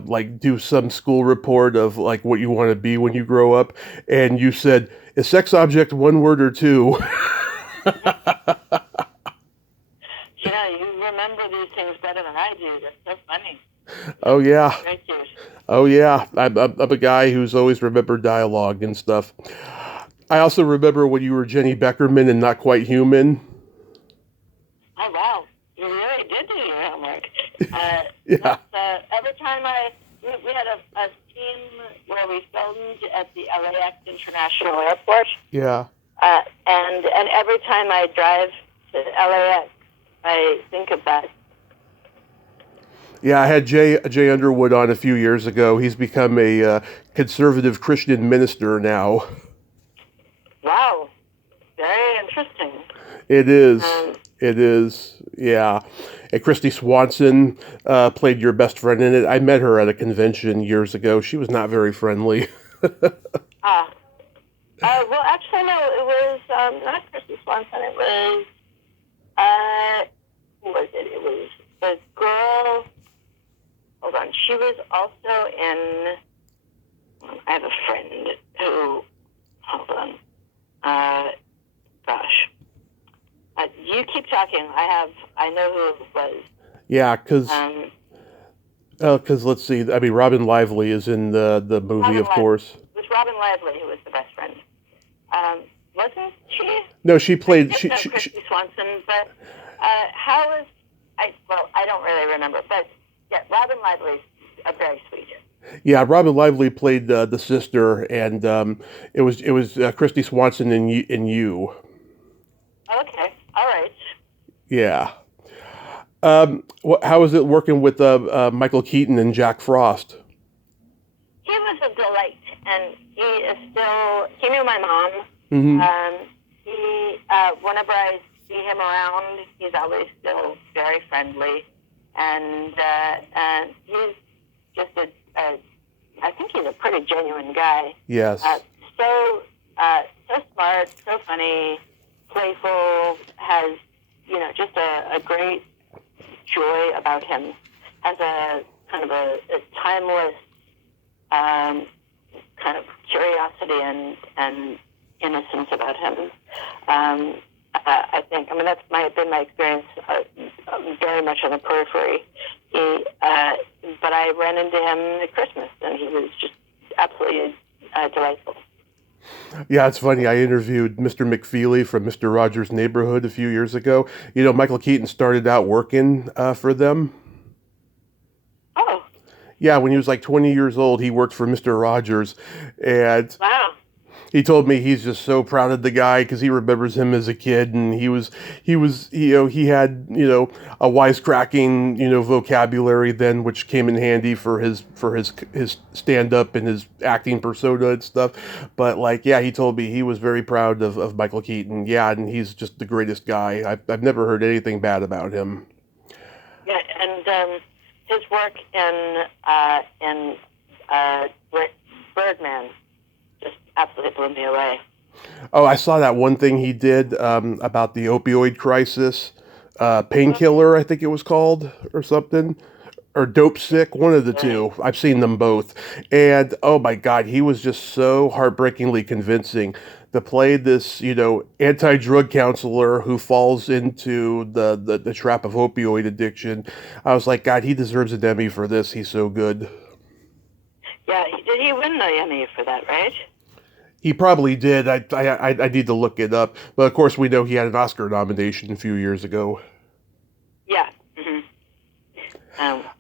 like do some school report of like what you want to be when you grow up, and you said, "Is sex object one word or two?" You remember these things better than I do. That's so funny. Oh yeah. Very cute. Oh yeah. I'm a guy who's always remembered dialogue and stuff. I also remember when you were Jenny Beckerman and Not Quite Human. Oh, wow. You really did do your homework. Yeah. Every time we had a scene where we filmed at the LAX International Airport. Yeah. And every time I drive to LAX, I think of that. Yeah, I had Jay Underwood on a few years ago. He's become a conservative Christian minister now. Wow. Very interesting. It is. It is. Yeah. And Christy Swanson played your best friend in it. I met her at a convention years ago. She was not very friendly. Well, actually, no. It was not Christy Swanson. It was who was it? It was the girl. Hold on. She was also in. I have a friend who. Hold on. Gosh. You keep talking. I know who it was. Yeah, because let's see. I mean, Robin Lively is in the movie, of course. It was Robin Lively who was the best friend. Wasn't she? No, she played. Christy Swanson, but how is? I don't really remember, but yeah, Robin Lively's very sweet. Yeah, Robin Lively played the sister, and it was Christy Swanson in You. Okay, all right. Yeah. How was it working with Michael Keaton and Jack Frost? He was a delight, and he is still. He knew my mom. Mm-hmm. Whenever I see him around, he's always still very friendly, and he's just I think he's a pretty genuine guy. Yes. So smart, so funny, playful, has, just a great joy about him, has a kind of a timeless kind of curiosity and innocence about him. I think, that's been my experience very much on the periphery. But I ran into him at Christmas, and he was just absolutely delightful. Yeah, it's funny. I interviewed Mr. McFeely from Mr. Rogers' Neighborhood a few years ago. Michael Keaton started out working for them. Oh. Yeah, when he was like 20 years old, he worked for Mr. Rogers. And wow. He told me he's just so proud of the guy because he remembers him as a kid, and he had a wisecracking vocabulary then, which came in handy for his stand up and his acting persona and stuff. But he told me he was very proud of Michael Keaton. Yeah, and he's just the greatest guy. I've never heard anything bad about him. and his work in Birdman just absolutely blew me away. Oh, I saw that one thing he did about the opioid crisis. Painkiller, I think it was called, or something. Or Dope Sick, one of the two. I've seen them both. And, oh my God, he was just so heartbreakingly convincing to play this, anti-drug counselor who falls into the trap of opioid addiction. I was like, God, he deserves an Emmy for this. He's so good. Yeah, did he win the Emmy for that, right? He probably did. I need to look it up. But of course, we know he had an Oscar nomination a few years ago. Yeah. Mm-hmm.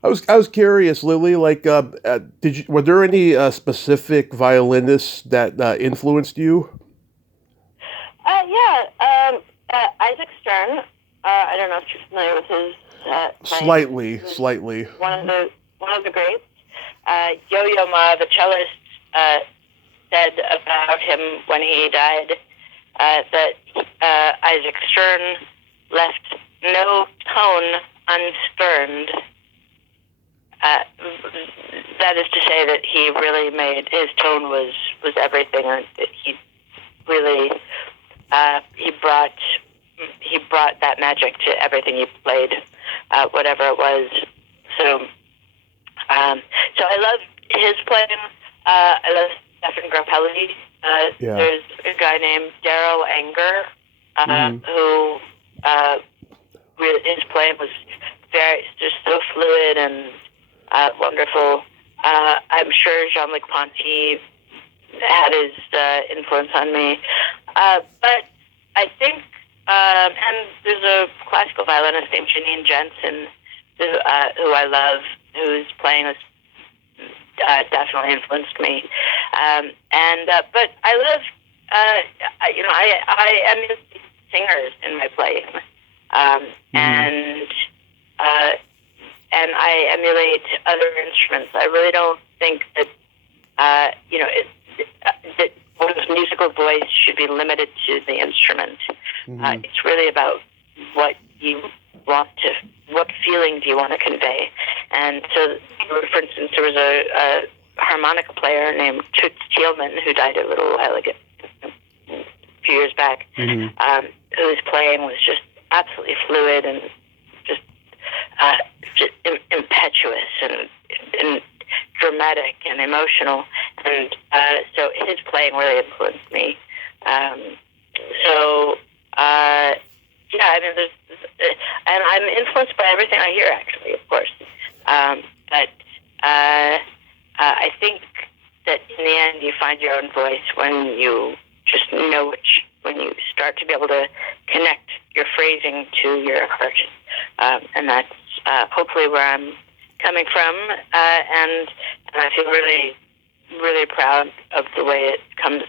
I was curious, Lily. Like, were there any specific violinists that influenced you? Yeah. Isaac Stern. I don't know if you're familiar with his. Slightly. One of the greats. Yo-Yo Ma, the cellist, said about him when he died that Isaac Stern left no tone unsterned. That is to say that he really made his tone was everything. He really he brought that magic to everything he played, whatever it was. So I love his playing. I love Stefan Grappelli. There's a guy named Daryl Anger who his playing was just so fluid and wonderful. I'm sure Jean-Luc Ponty had his influence on me. But I think, and there's a classical violinist named Janine Jensen who I love, whose playing has definitely influenced me. But I love, I emulate singers in my playing, and I emulate other instruments. I really don't think that that one's musical voice should be limited to the instrument. It's really about what you want to, what feeling do you want to convey. And so, for instance, there was a harmonica player named Toots Thielman who died a little while ago, a few years back, whose playing was just absolutely fluid and just impetuous and dramatic and emotional. And so his playing really influenced me. Yeah, I mean, and I'm influenced by everything I hear, actually, of course. But I think that in the end, you find your own voice when you just know when you start to be able to connect your phrasing to your heart. And that's hopefully where I'm coming from. And I feel really, really proud of the way it comes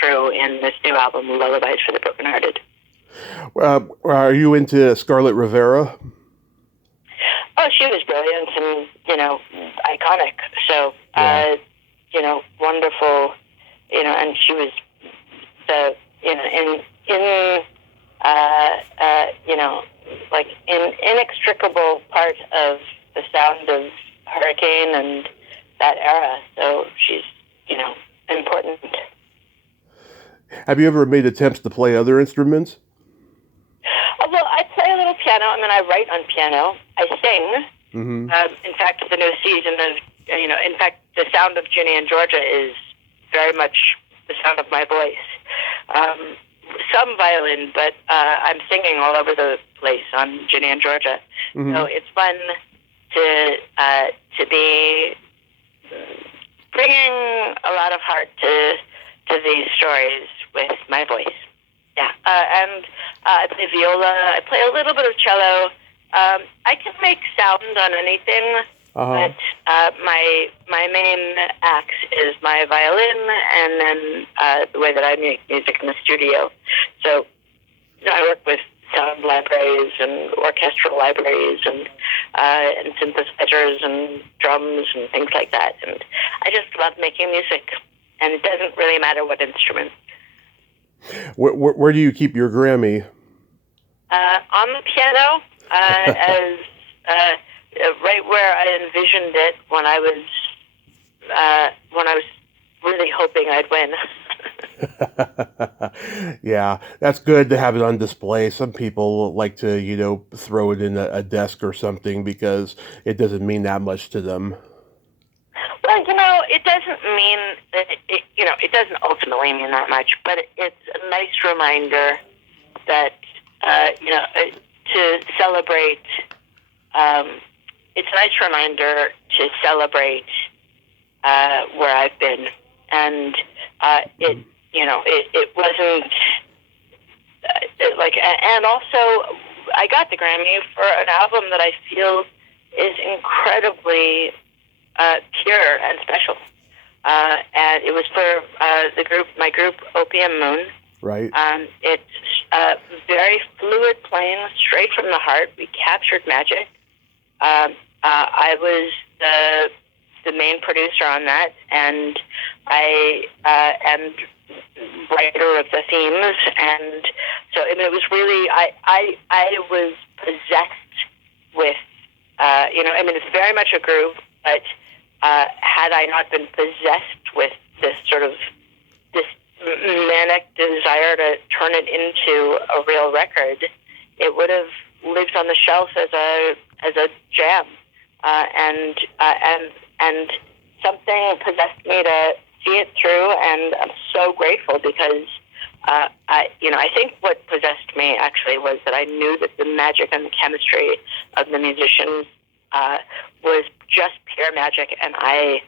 through in this new album, Lullabies for the Brokenhearted. Are you into Scarlett Rivera? Oh, she was brilliant and, iconic. So, wonderful, and she was inextricable part of the sound of Hurricane and that era. So she's, important. Have you ever made attempts to play other instruments? Well, I play a little piano. I mean, I write on piano. I sing. In fact, the new season of, in fact, the sound of Ginny and Georgia is very much the sound of my voice. Some violin, but I'm singing all over the place on Ginny and Georgia. So it's fun to be bringing a lot of heart to these stories with my voice. Yeah, and I play viola. I play a little bit of cello. I can make sound on anything, but my main axe is my violin, and then the way that I make music in the studio. So I work with sound libraries and orchestral libraries and synthesizers and drums and things like that. And I just love making music, and it doesn't really matter what instrument. Where do you keep your Grammy? On the piano, as right where I envisioned it when I was really hoping I'd win. Yeah, that's good to have it on display. Some people like to, throw it in a desk or something because it doesn't mean that much to them. Well, it doesn't mean that it doesn't ultimately mean that much, but it's a nice reminder that to celebrate. It's a nice reminder to celebrate where I've been, and it wasn't and also I got the Grammy for an album that I feel is incredibly pure and special, and it was for my group Opium Moon. Right. It's very fluid playing, straight from the heart. We captured magic. I was the main producer on that, and I am writer of the themes, and so it was really I was possessed with it's very much a groove, but had I not been possessed with this manic desire to turn it into a real record, it would have lived on the shelf as a jam, and something possessed me to see it through, and I'm so grateful because I think what possessed me actually was that I knew that the magic and the chemistry of the musicians was just pure magic, and I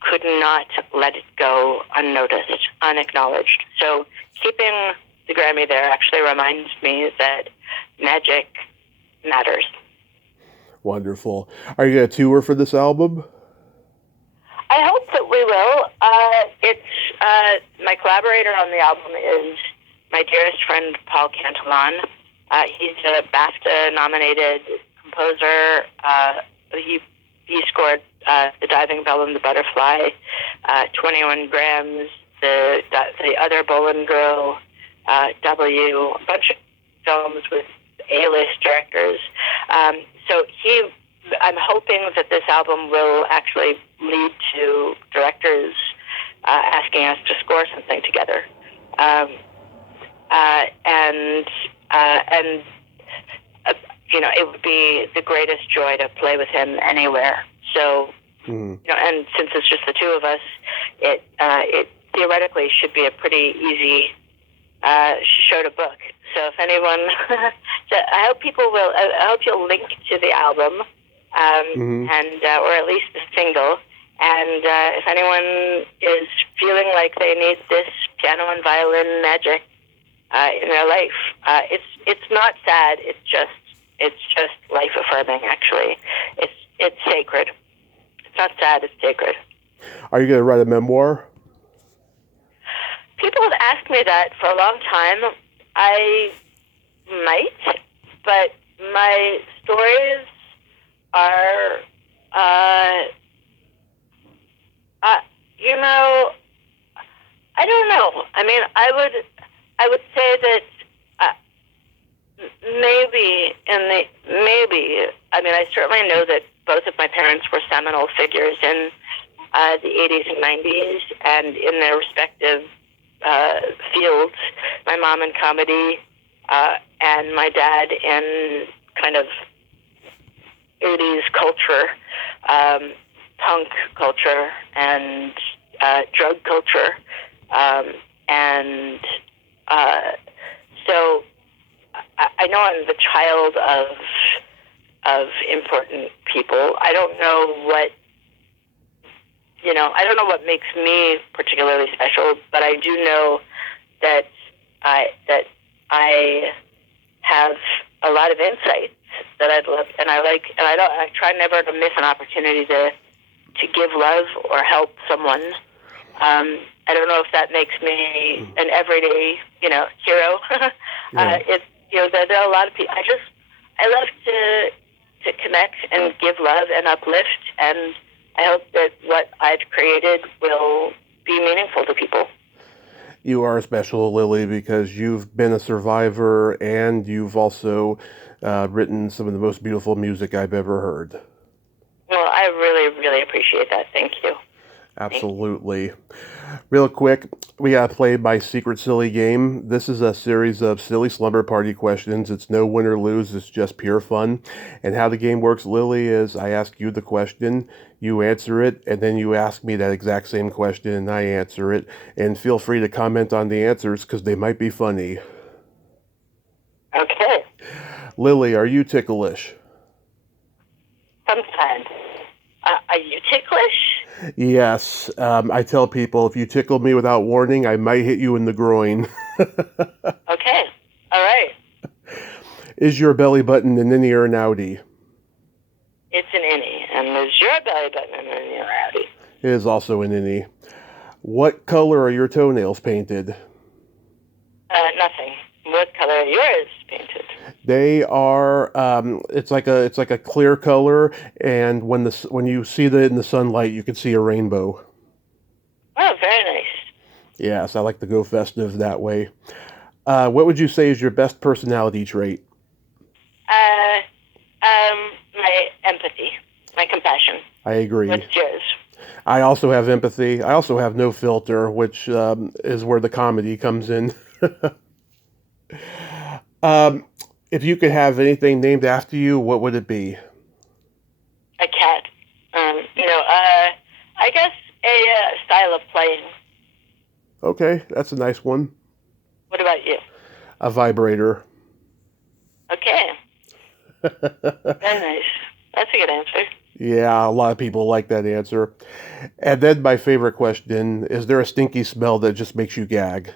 could not let it go unnoticed, unacknowledged. So keeping the Grammy there actually reminds me that magic matters. Wonderful. Are you going to tour for this album? I hope that we will. It's my collaborator on the album is my dearest friend Paul Cantillon. He's a BAFTA-nominated composer. He scored The Diving Bell and the Butterfly, 21 Grams, the other Bowen Girl, W, a bunch of films with A-list directors. So I'm hoping that this album will actually lead to directors asking us to score something together, it would be the greatest joy to play with him anywhere. So, and since it's just the two of us, it theoretically should be a pretty easy show to book. So if anyone, I hope you'll link to the album, and or at least the single. And if anyone is feeling like they need this piano and violin magic in their life, it's not sad. It's just life affirming. Actually, it's sacred. It's not sad. It's sacred. Are you going to write a memoir? People have asked me that for a long time. I might, but my stories are, I don't know. I mean, I would say that maybe, I mean, I certainly know that both of my parents were seminal figures in the 80s and 90s, and in their respective fields. My mom in comedy, and my dad in kind of 80s culture, punk culture, and drug culture. So I know I'm the child of important people. I don't know what makes me particularly special, but I do know that I have a lot of insights that I'd love, and I try never to miss an opportunity to give love or help someone. I don't know if that makes me an everyday, hero. Yeah. There are a lot of people. I love to connect and give love and uplift, and I hope that what I've created will be meaningful to people. You are special, Lili, because you've been a survivor, and you've also written some of the most beautiful music I've ever heard. Well, I really, really appreciate that. Thank you. Absolutely. Real quick, we got to play my secret silly game. This is a series of silly slumber party questions. It's no win or lose. It's just pure fun. And how the game works, Lily, is I ask you the question, you answer it, and then you ask me that exact same question, and I answer it. And feel free to comment on the answers because they might be funny. Okay. Lily, are you ticklish? Sometimes. Are you ticklish? Yes. I tell people if you tickle me without warning, I might hit you in the groin. Okay. All right. Is your belly button an innie or an outie? It's an innie. And is your belly button an innie or outie? It is also an innie. What color are your toenails painted? Nothing. What color are yours painted? They are. It's like a clear color, and when you see it in the sunlight, you can see a rainbow. Oh, very nice. Yes, I like to go festive that way. What would you say is your best personality trait? My empathy, my compassion. I agree. What's yours? I also have empathy. I also have no filter, which is where the comedy comes in. If you could have anything named after you, what would it be? A cat. I guess a style of playing. Okay, that's a nice one. What about you? A vibrator. Okay. Very nice. That's a good answer. Yeah, a lot of people like that answer. And then my favorite question, is there a stinky smell that just makes you gag?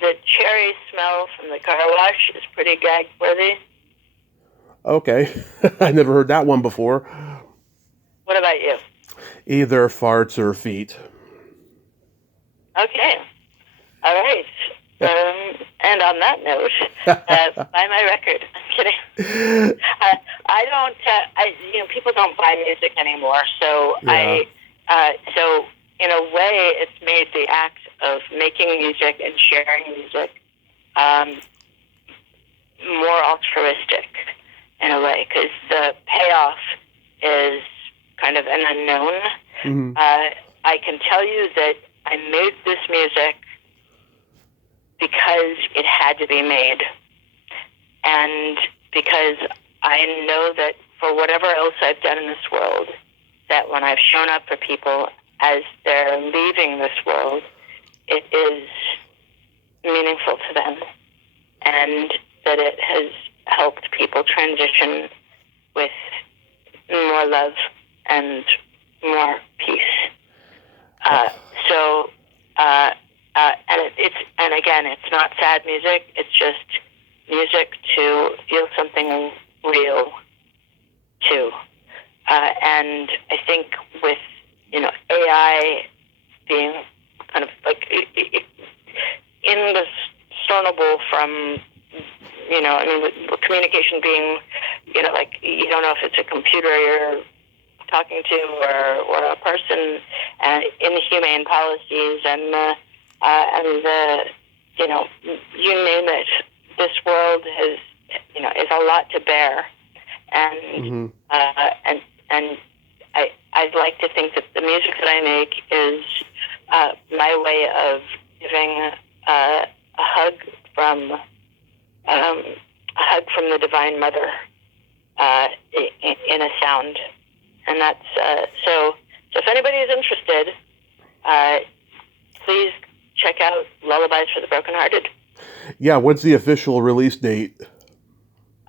The cherry smell from the car wash is pretty gag-worthy. Okay, I never heard that one before. What about you? Either farts or feet. Okay. All right. And on that note, buy my record. I'm kidding. I don't. People don't buy music anymore. So Yeah. So in a way, it's made the act of making music and sharing music more altruistic in a way, because the payoff is kind of an unknown. Mm-hmm. I can tell you that I made this music because it had to be made, and because I know that for whatever else I've done in this world, that when I've shown up for people as they're leaving this world, it is meaningful to them, and that it has helped people transition with more love and more peace. And again, it's not sad music. It's just music to feel something real too. And I think with AI being kind of like indiscernible from with communication being like you don't know if it's a computer you're talking to or a person, inhumane policies and you name it. This world is a lot to bear, and and I'd like to think that the music that I make is my way of giving a hug from the Divine Mother in a sound, and that's so. So if anybody is interested, please check out Lullabies for the Brokenhearted. Yeah, what's the official release date?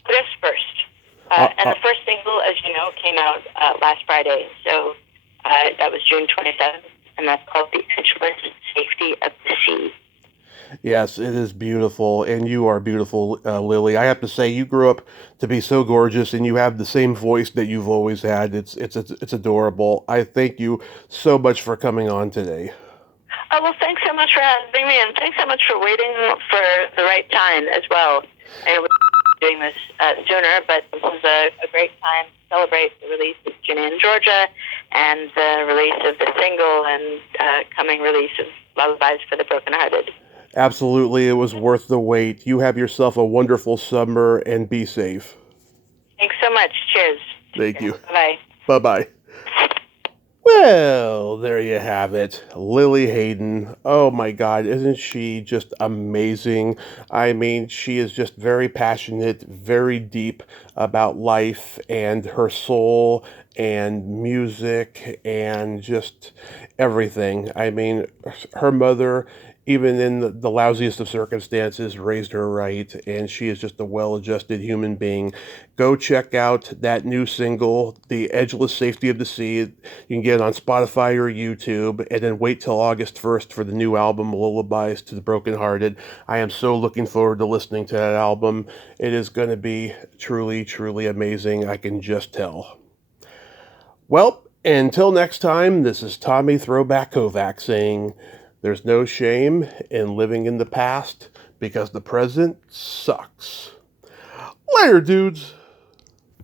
August 1st. And the first single, as you know, came out last Friday. So that was June 27th, and that's called The Edgeless Safety of the Sea. Yes, it is beautiful, and you are beautiful, Lily. I have to say, you grew up to be so gorgeous, and you have the same voice that you've always had. It's adorable. I thank you so much for coming on today. Oh, well, thanks so much for having me, and thanks so much for waiting for the right time as well. And we're doing this sooner, but this was a great time to celebrate the release of Ginny in Georgia and the release of the single and coming release of Lullabies for the Brokenhearted. Absolutely, it was worth the wait. You have yourself a wonderful summer and be safe. Thanks so much. Cheers. Thank you. Bye. Bye-bye. Well, there you have it. Lili Haydn. Oh my God, isn't she just amazing? I mean, she is just very passionate, very deep about life and her soul and music and just everything. I mean, her mother, even in the lousiest of circumstances, raised her right, and she is just a well-adjusted human being. Go check out that new single, The Edgeless Safety of the Sea. You can get it on Spotify or YouTube, and then wait till August 1st for the new album, Lullabies to the Brokenhearted. I am so looking forward to listening to that album. It is going to be truly, truly amazing. I can just tell. Well, until next time, this is Tommy Throwback Kovac saying, there's no shame in living in the past because the present sucks. Later, dudes.